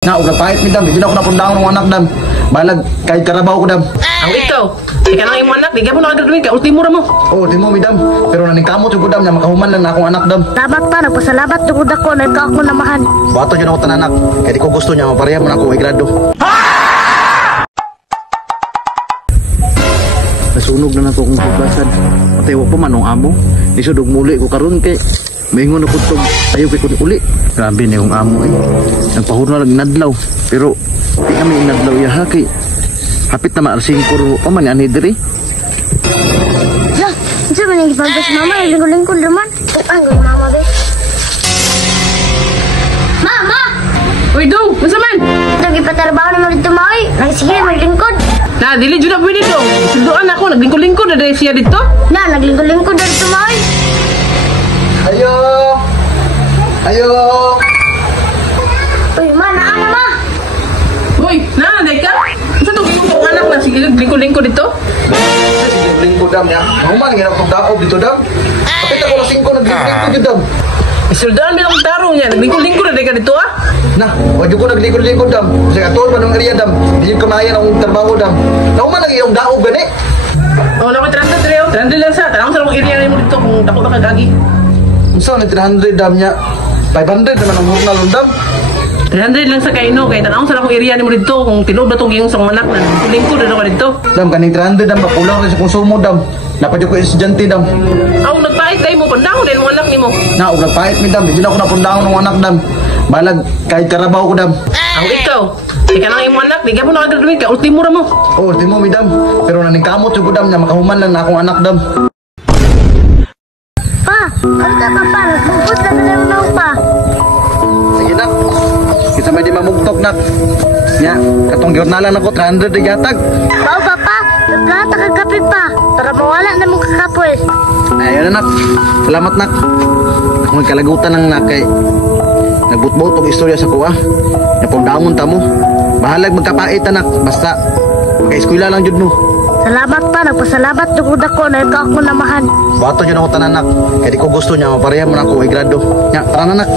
Na, uga pahit mi dam, di na ako napundahan ng anak dam. Balag, kahit karabaw ko dam. Ang ikaw, ika nang imo anak, di ka mo nakagagawin ka, ultimo ra mo. Oo, di mo mi dam. Pero naningkamot yung dam na makahuman lang na akong anak dam. Salamat pa, nagpasalamat tungod ako na ikaw ako namahan. Bato yun ako tananak. Kaya di ko gusto niya, mapareha mo na ako igrado. Nasunog na nato kong pagbasan. Patay wa pa man ang amo. Nisudog muli ko karon kay maingon ako tog ayaw kay kun uli. Grabe ni yung amo eh. Nagpahurna lang nadlaw. Pero di kami inadlaw ya ha kay hapit na maarsing ko o man ani diri. Lah, isa man yung ipagdas mama, lingkod-lingkod naman. Tukan ko mama be. Mama! Uy, do, masa man? Lagi patarbaho naman dito maway. Sige, maglingkod. Na, dili jud na pwede do. Sunduan ako, naglingkod-lingkod na dahil siya dito. Na, naglingkod-lingkod na dito maway. Ayo. Ayo. Uy, ma, naana ma. Uy, na, dahil ka? Sa to, yung anak na, sige, lingkod-lingkod dito. Sige, lingkod dam ya. Mahuman nga akong daog dito dam. Kapit ako lasing ko naglingkod dito dam. Isulduan mo lang tarong niya, naglingkod-lingkod na dahil ka dito ah. Nah, wajud ko naglingkod-lingkod dam. Kasi atol pa ng area dam. Di ko maayan akong trabaho dam. Nahuman lagi yung daog gani. Oh, nakoy 300 rin. 300 lang sa. Tanong sa mga area mo dito kung dako na kagagi. Unsa na 300 dam niya? 500 naman ang hurnal dam. 300 lang sa kaino kay tanong sa akong area mo dito kung tinuod ba tong iyong sang anak na lingkod na ako dito. Dam kaning 300 dam papulang rin sa konsumo dam. Napad ko estudyante dam. Aw nagpait kay mo pandahon din mo anak nimo. Na ug nagpahit mi dam, di na ako napundahon ng anak dam. Balag kahit karabaw ko dam. Ang ikaw, ika nang imo anak, di ka mo nakagagawin ka, ultimo ra mo. Oh, di mo mi dam. Pero naningkamot yung dam na makahuman lang na akong anak dam. Pa, ano ka pa? Nagbubot na na pa. Sige nak. Kita may di mamugtok nak. Nya, katong giornalan ako 300 di gatag. Bao ba pa? Nagplata ka kape pa. Para mawala na mong kakapoy. Ayun na nak. Salamat nak. Ako nagkalagutan ng nak kay nagbutbot og istorya sa kuha. Napundamon ta mo. Bahalag magkapait anak basta maka-eskwela lang jud mo. Salamat pa, nagpasalamat tungod ako na ikaw ako namahan. Bato yun ako tananak. Kaya di ko gusto niya mapareha mo na ako igrado. Nya, tara na nak.